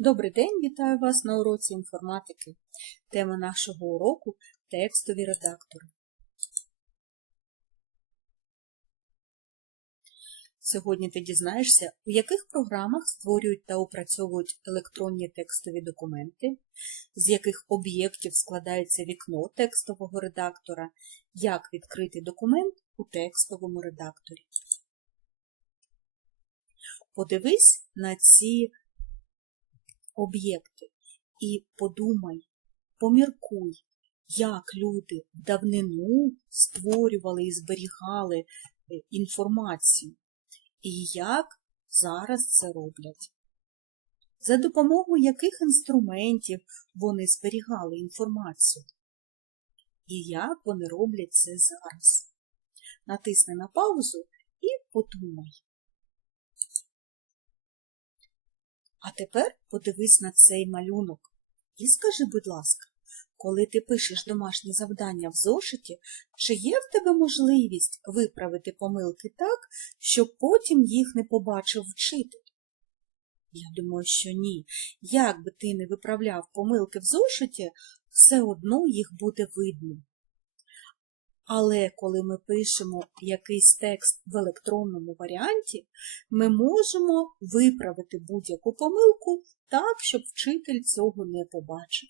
Добрий день, вітаю вас на уроці інформатики. Тема нашого уроку текстові редактори. Сьогодні ти дізнаєшся, у яких програмах створюють та опрацьовують електронні текстові документи, з яких об'єктів складається вікно текстового редактора, як відкрити документ у текстовому редакторі. Подивись на ці об'єкти і подумай, поміркуй, як люди давнину створювали і зберігали е, інформацію, і як зараз це роблять. За допомогою яких інструментів вони зберігали інформацію, і як вони роблять це зараз. Натисни на паузу і подумай. А тепер подивись на цей малюнок і скажи, будь ласка, коли ти пишеш домашні завдання в зошиті, чи є в тебе можливість виправити помилки так, щоб потім їх не побачив вчитель? Я думаю, що ні. Як би ти не виправляв помилки в зошиті, все одно їх буде видно. Але коли ми пишемо якийсь текст в електронному варіанті, ми можемо виправити будь-яку помилку так, щоб вчитель цього не побачив.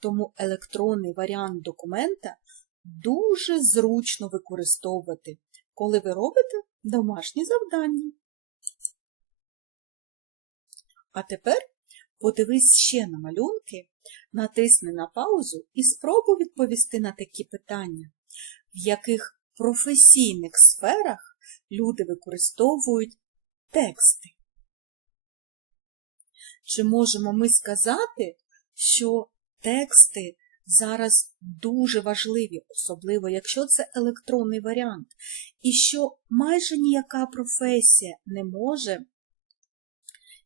Тому електронний варіант документа дуже зручно використовувати, коли ви робите домашні завдання. А тепер подивись ще на малюнки, натисни на паузу і спробуй відповісти на такі питання в яких професійних сферах люди використовують тексти. Чи можемо ми сказати, що тексти зараз дуже важливі, особливо якщо це електронний варіант, і що майже ніяка професія не може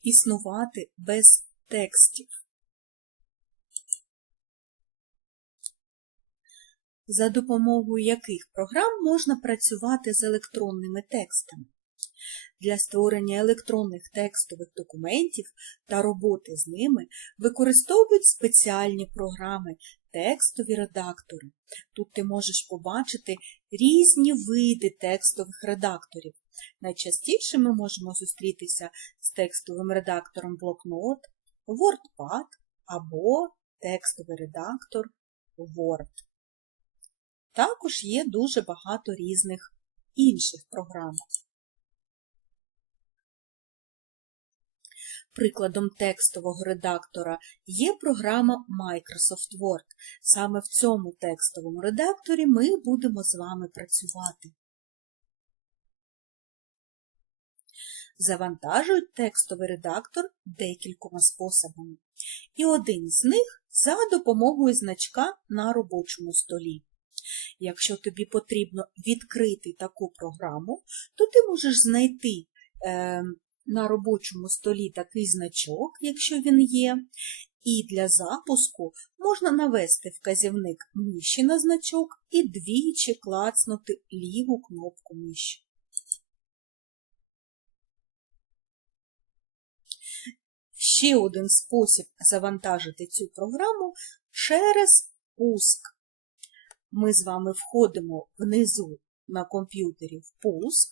існувати без текстів? За допомогою яких програм можна працювати з електронними текстами. Для створення електронних текстових документів та роботи з ними використовують спеціальні програми, текстові редактори. Тут ти можеш побачити різні види текстових редакторів. Найчастіше ми можемо зустрітися з текстовим редактором блокнот, WordPad або текстовий редактор Word. Також є дуже багато різних інших програм. Прикладом текстового редактора є програма Microsoft Word. Саме в цьому текстовому редакторі ми будемо з вами працювати. Завантажують текстовий редактор декількома способами. І один з них за допомогою значка на робочому столі. Якщо тобі потрібно відкрити таку програму, то ти можеш знайти е, на робочому столі такий значок, якщо він є, і для запуску можна навести вказівник миші на значок і двічі клацнути ліву кнопку миші. Ще один спосіб завантажити цю програму через пуск ми з вами входимо внизу на комп'ютері в пуск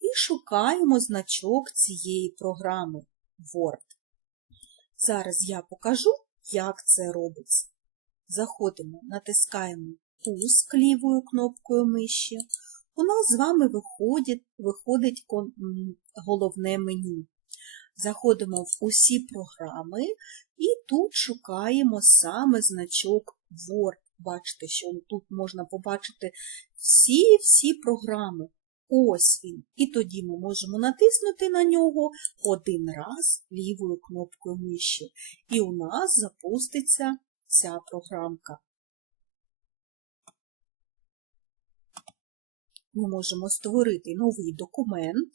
і шукаємо значок цієї програми Word. Зараз я покажу, як це робиться. Заходимо, натискаємо пуск лівою кнопкою миші. У нас з вами виходить, виходить головне меню. Заходимо в усі програми і тут шукаємо саме значок Word бачите, що тут можна побачити всі-всі програми. Ось він. І тоді ми можемо натиснути на нього один раз лівою кнопкою миші. І у нас запуститься ця програмка. Ми можемо створити новий документ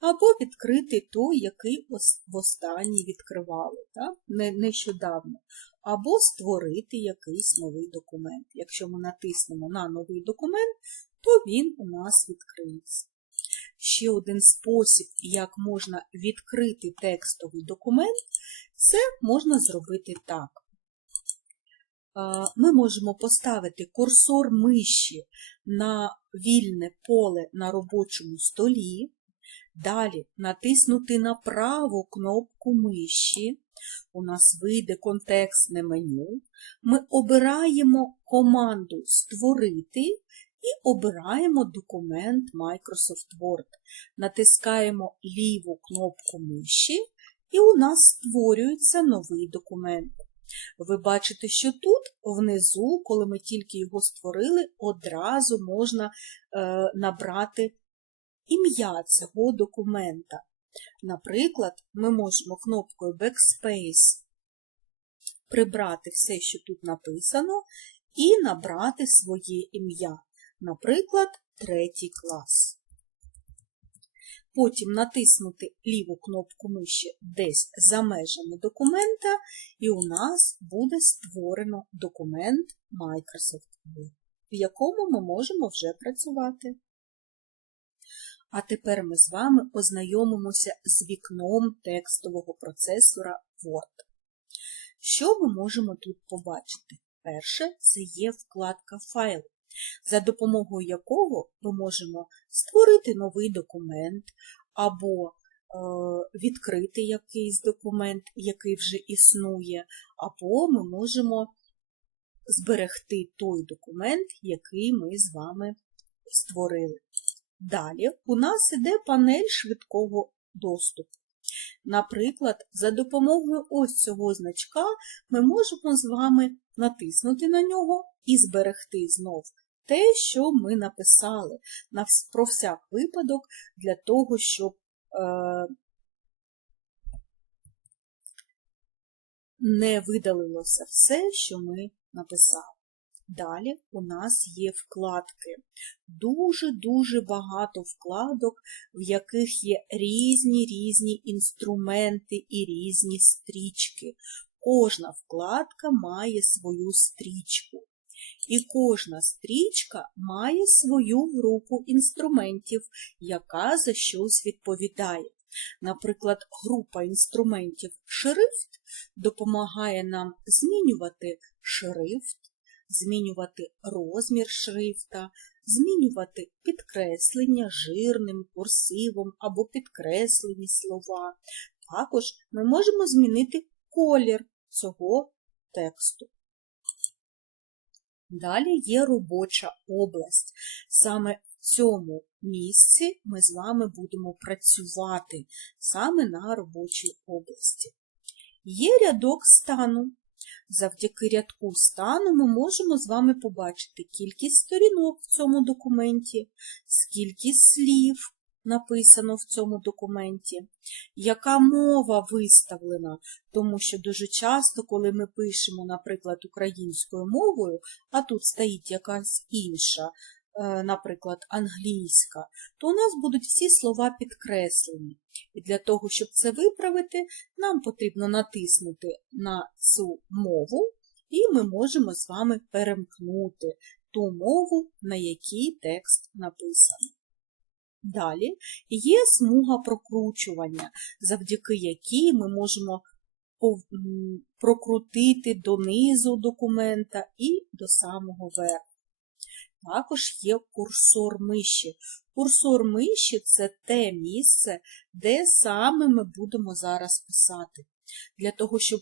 або відкрити той, який востаннє відкривали, так? нещодавно або створити якийсь новий документ. Якщо ми натиснемо на новий документ, то він у нас відкриється. Ще один спосіб, як можна відкрити текстовий документ, Це можна зробити так. Ми можемо поставити курсор миші на вільне поле на робочому столі, далі натиснути на праву кнопку миші. У нас вийде контекстне меню. Ми обираємо команду Створити і обираємо документ Microsoft Word. Натискаємо ліву кнопку миші, і у нас створюється новий документ. Ви бачите, що тут внизу, коли ми тільки його створили, одразу можна е, набрати ім'я цього документа. Наприклад, ми можемо кнопкою Backspace прибрати все, що тут написано, і набрати своє ім'я. Наприклад, третій клас. Потім натиснути ліву кнопку миші десь за межами документа, і у нас буде створено документ Microsoft Word, в якому ми можемо вже працювати. А тепер ми з вами ознайомимося з вікном текстового процесора Word. Що ми можемо тут побачити? Перше, це є вкладка Файл, за допомогою якого ми можемо створити новий документ або е, відкрити якийсь документ, який вже існує, або ми можемо зберегти той документ, який ми з вами створили. Далі у нас іде панель швидкого доступу. Наприклад, за допомогою ось цього значка ми можемо з вами натиснути на нього і зберегти знов те, що ми написали, про всяк випадок для того, щоб е, не видалилося все, що ми написали. Далі у нас є вкладки. Дуже-дуже багато вкладок, в яких є різні різні інструменти і різні стрічки. Кожна вкладка має свою стрічку. І кожна стрічка має свою групу інструментів, яка за щось відповідає. Наприклад, група інструментів шрифт допомагає нам змінювати шрифт, змінювати розмір шрифта, змінювати підкреслення жирним, курсивом або підкреслені слова. Також ми можемо змінити колір цього тексту. Далі є робоча область. Саме в цьому місці ми з вами будемо працювати саме на робочій області. Є рядок стану. Завдяки рядку стану ми можемо з вами побачити кількість сторінок в цьому документі, скільки слів написано в цьому документі, яка мова виставлена, тому що дуже часто, коли ми пишемо, наприклад, українською мовою, а тут стоїть якась інша, наприклад, англійська, то у нас будуть всі слова підкреслені. І для того, щоб це виправити, нам потрібно натиснути на цю мову, і ми можемо з вами перемкнути ту мову, на якій текст написаний. Далі є смуга прокручування, завдяки якій ми можемо прокрутити донизу документа і до самого верху. Також є курсор миші. Курсор миші це те місце, де саме ми будемо зараз писати. Для того, щоб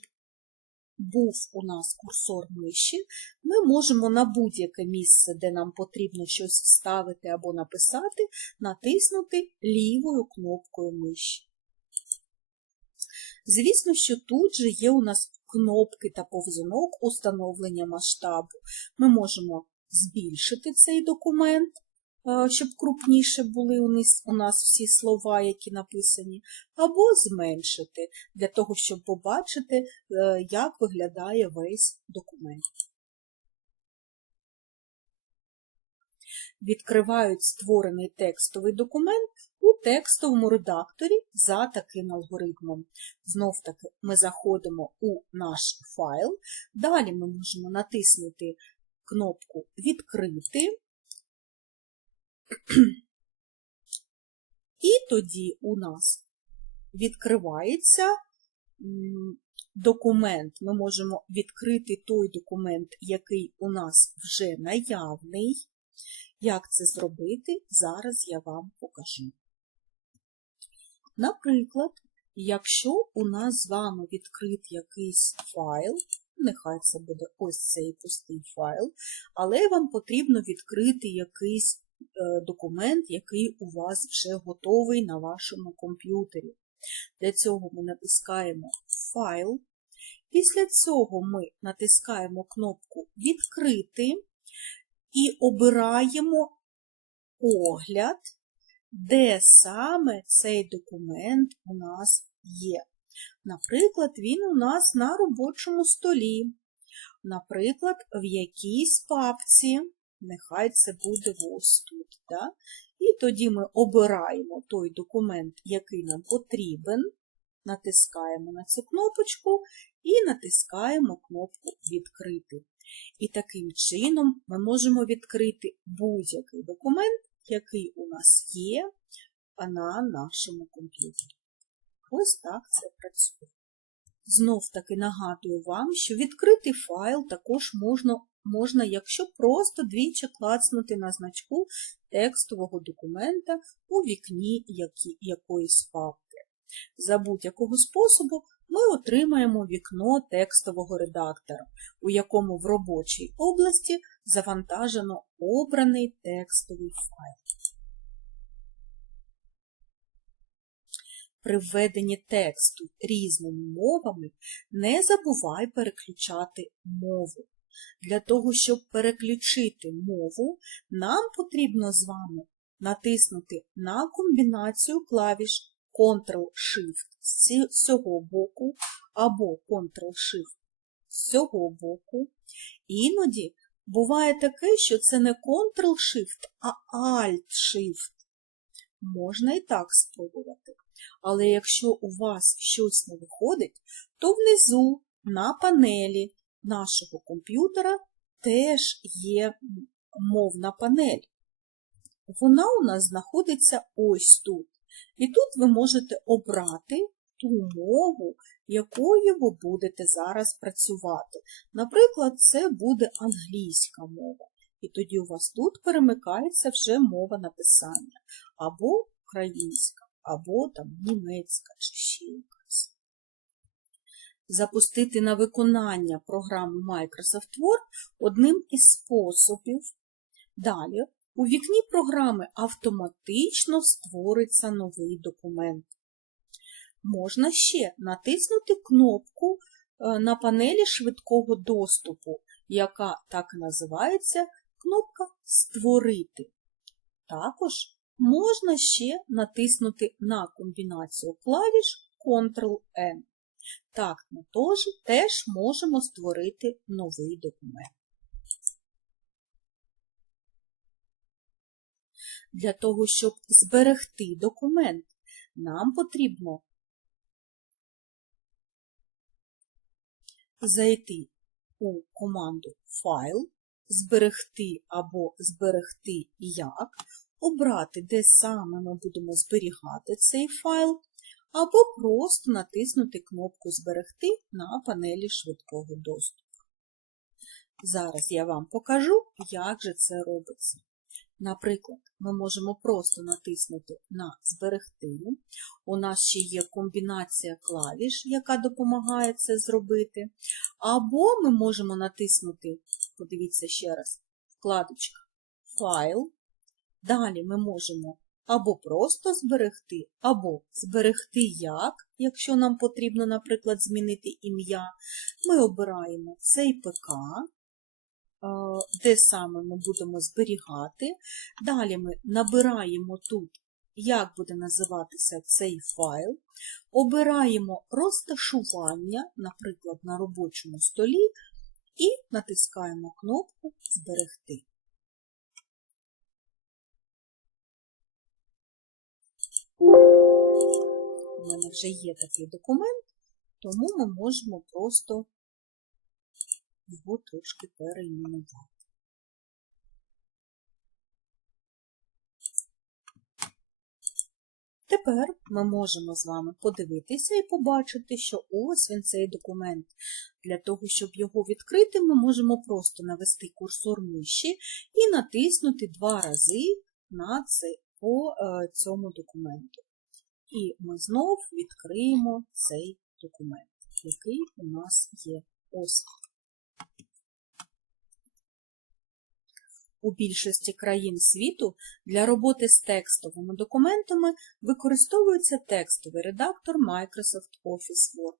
був у нас курсор миші, ми можемо на будь-яке місце, де нам потрібно щось вставити або написати, натиснути лівою кнопкою миші. Звісно, що тут же є у нас кнопки та повзунок установлення масштабу. Ми можемо збільшити цей документ, е, щоб крупніше були у нас- всі слова, які написані, або зменшити, для того, щоб побачити, е, як виглядає весь документ. Відкривають створений текстовий документ у текстовому редакторі за таким алгоритмом. Знов таки ми заходимо у наш файл, далі ми можемо натиснути кнопку Відкрити. І тоді у нас відкривається документ, ми можемо відкрити той документ, який у нас вже наявний. Як це зробити, зараз я вам покажу. Наприклад, якщо у нас з вами відкрит якийсь файл, нехай це буде ось цей пустий файл, але вам потрібно відкрити якийсь е, документ, який у вас вже готовий на вашому комп'ютері. Для цього ми натискаємо Файл. Після цього ми натискаємо кнопку Відкрити і обираємо огляд, де саме цей документ у нас є. Наприклад, він у нас на робочому столі, наприклад, в якійсь папці, нехай це буде ось тут. Да? І тоді ми обираємо той документ, який нам потрібен, натискаємо на цю кнопочку і натискаємо кнопку Відкрити. І таким чином ми можемо відкрити будь-який документ, який у нас є на нашому комп'ютері. Ось так це працює. Знов таки нагадую вам, що відкрити файл також можна, можна, якщо просто двічі клацнути на значку текстового документа у вікні які, якоїсь папки. За будь-якого способу ми отримаємо вікно текстового редактора, у якому в робочій області завантажено обраний текстовий файл. При введенні тексту різними мовами не забувай переключати мову. Для того, щоб переключити мову, нам потрібно з вами натиснути на комбінацію клавіш Ctrl-Shift з цього боку або Ctrl-Shift з цього боку. Іноді буває таке, що це не Ctrl-Shift, а Alt-Shift. Можна і так спробувати. Але якщо у вас щось не виходить, то внизу на панелі нашого комп'ютера теж є мовна панель. Вона у нас знаходиться ось тут. І тут ви можете обрати ту мову, якою ви будете зараз працювати. Наприклад, це буде англійська мова. І тоді у вас тут перемикається вже мова написання, або українська, або там німецька чи ще. Запустити на виконання програму Microsoft Word одним із способів. Далі у вікні програми автоматично створиться новий документ. Можна ще натиснути кнопку е, на панелі швидкого доступу, яка так називається кнопка Створити. Також можна ще натиснути на комбінацію клавіш Ctrl-N. Так, ми теж теж можемо створити новий документ. Для того, щоб зберегти документ, нам потрібно зайти у команду Файл, зберегти або зберегти як, обрати, де саме ми будемо зберігати цей файл, або просто натиснути кнопку Зберегти на панелі швидкого доступу. Зараз я вам покажу, як же це робиться. Наприклад, ми можемо просто натиснути на Зберегти. У нас ще є комбінація клавіш, яка допомагає це зробити. Або ми можемо натиснути, подивіться ще раз, вкладочка Файл. Далі ми можемо або просто зберегти, або зберегти як, якщо нам потрібно, наприклад, змінити ім'я. Ми обираємо цей ПК. Де саме ми будемо зберігати. Далі ми набираємо тут, як буде називатися цей файл, обираємо розташування, наприклад, на робочому столі, і натискаємо кнопку Зберегти. У мене вже є такий документ, тому ми можемо просто його трошки перейменувати. Тепер ми можемо з вами подивитися і побачити, що ось він цей документ. Для того, щоб його відкрити, ми можемо просто навести курсор миші і натиснути два рази на це, по е, цьому документу. І ми знов відкриємо цей документ, який у нас є ось. У більшості країн світу для роботи з текстовими документами використовується текстовий редактор Microsoft Office Word.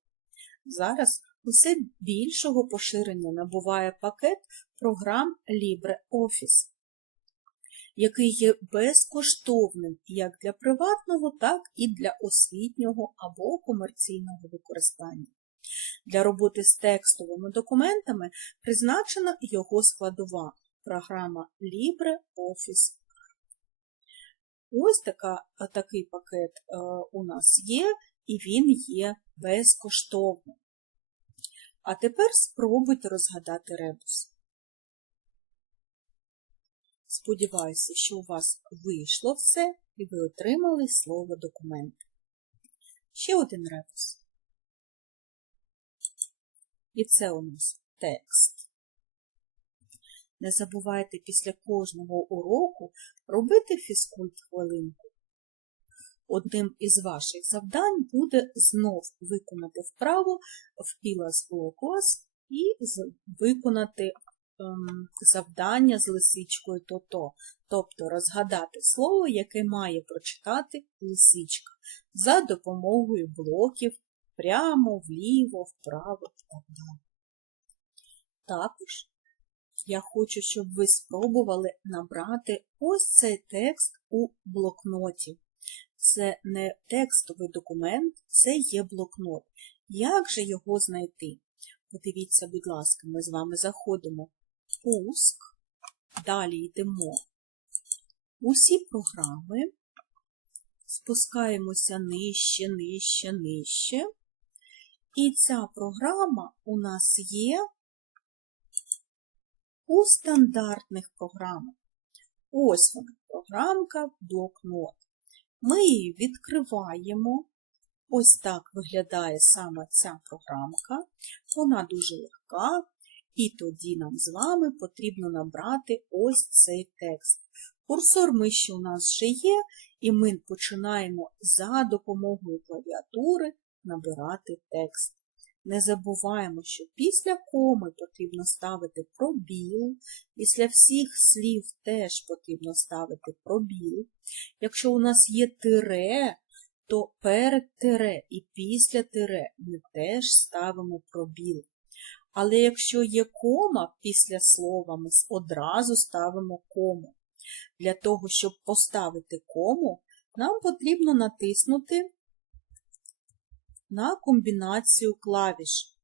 Зараз усе більшого поширення набуває пакет програм LibreOffice, який є безкоштовним як для приватного, так і для освітнього або комерційного використання. Для роботи з текстовими документами призначена його складова програма LibreOffice. Ось така, такий пакет е, у нас є, і він є безкоштовним. А тепер спробуйте розгадати ребус. Сподіваюся, що у вас вийшло все і ви отримали слово документ. Ще один ребус. І це у нас текст. Не забувайте після кожного уроку робити фізкульт хвилинку. Одним із ваших завдань буде знов виконати вправу в Пілас Блокос і виконати завдання з лисичкою то-то, тобто розгадати слово, яке має прочитати лисичка за допомогою блоків прямо, вліво, вправо і так далі. Також я хочу, щоб ви спробували набрати ось цей текст у блокноті. Це не текстовий документ, це є блокнот. Як же його знайти? Подивіться, будь ласка, ми з вами заходимо пуск, далі йдемо усі програми, спускаємося нижче, нижче, нижче. І ця програма у нас є у стандартних програмах. Ось вона, програмка блокнот. Ми її відкриваємо. Ось так виглядає саме ця програмка. Вона дуже легка, і тоді нам з вами потрібно набрати ось цей текст. Курсор миші у нас вже є, і ми починаємо за допомогою клавіатури набирати текст. Не забуваємо, що після коми потрібно ставити пробіл, після всіх слів теж потрібно ставити пробіл. Якщо у нас є тире, то перед тире і після тире ми теж ставимо пробіл. Але якщо є кома після слова, ми одразу ставимо кому. Для того, щоб поставити кому, нам потрібно натиснути на комбінацію клавіш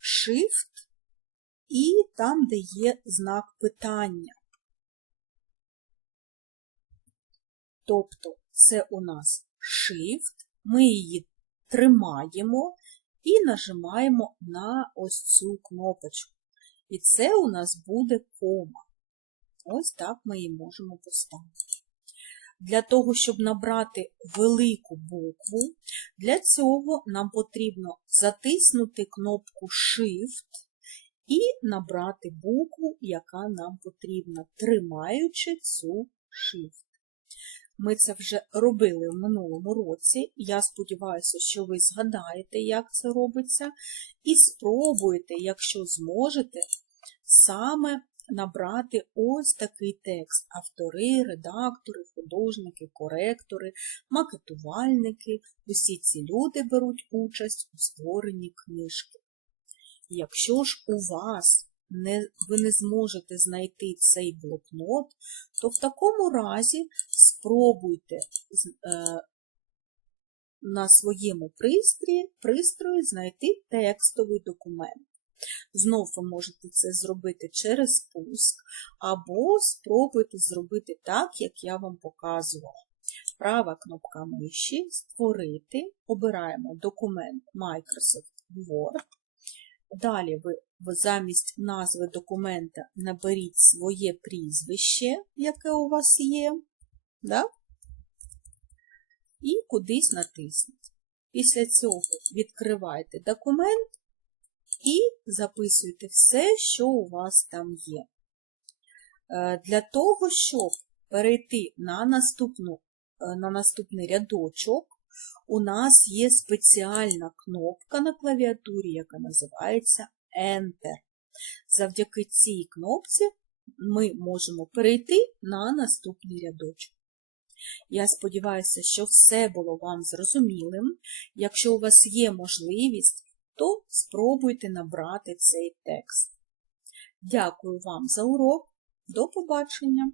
Shift і там, де є знак питання. Тобто це у нас Shift, ми її тримаємо і нажимаємо на ось цю кнопочку. І це у нас буде кома. Ось так ми її можемо поставити. Для того, щоб набрати велику букву, для цього нам потрібно затиснути кнопку Shift і набрати букву, яка нам потрібна, тримаючи цю Shift. Ми це вже робили в минулому році. Я сподіваюся, що ви згадаєте, як це робиться, і спробуйте, якщо зможете, саме набрати ось такий текст. Автори, редактори, художники, коректори, макетувальники. Усі ці люди беруть участь у створенні книжки. Якщо ж у вас не, ви не зможете знайти цей блокнот, то в такому разі спробуйте е, на своєму пристрої, пристрої знайти текстовий документ. Знов ви можете це зробити через пуск, або спробуйте зробити так, як я вам показувала. Права кнопка миші Створити. Обираємо документ Microsoft Word. Далі ви, замість назви документа наберіть своє прізвище, яке у вас є, да? і кудись натисніть. Після цього відкривайте документ і записуйте все, що у вас там є. Е, Для того, щоб перейти на, наступну, е, на наступний рядочок, у нас є спеціальна кнопка на клавіатурі, яка називається Enter. Завдяки цій кнопці ми можемо перейти на наступний рядочок. Я сподіваюся, що все було вам зрозумілим. Якщо у вас є можливість, то спробуйте набрати цей текст. Дякую вам за урок. До побачення!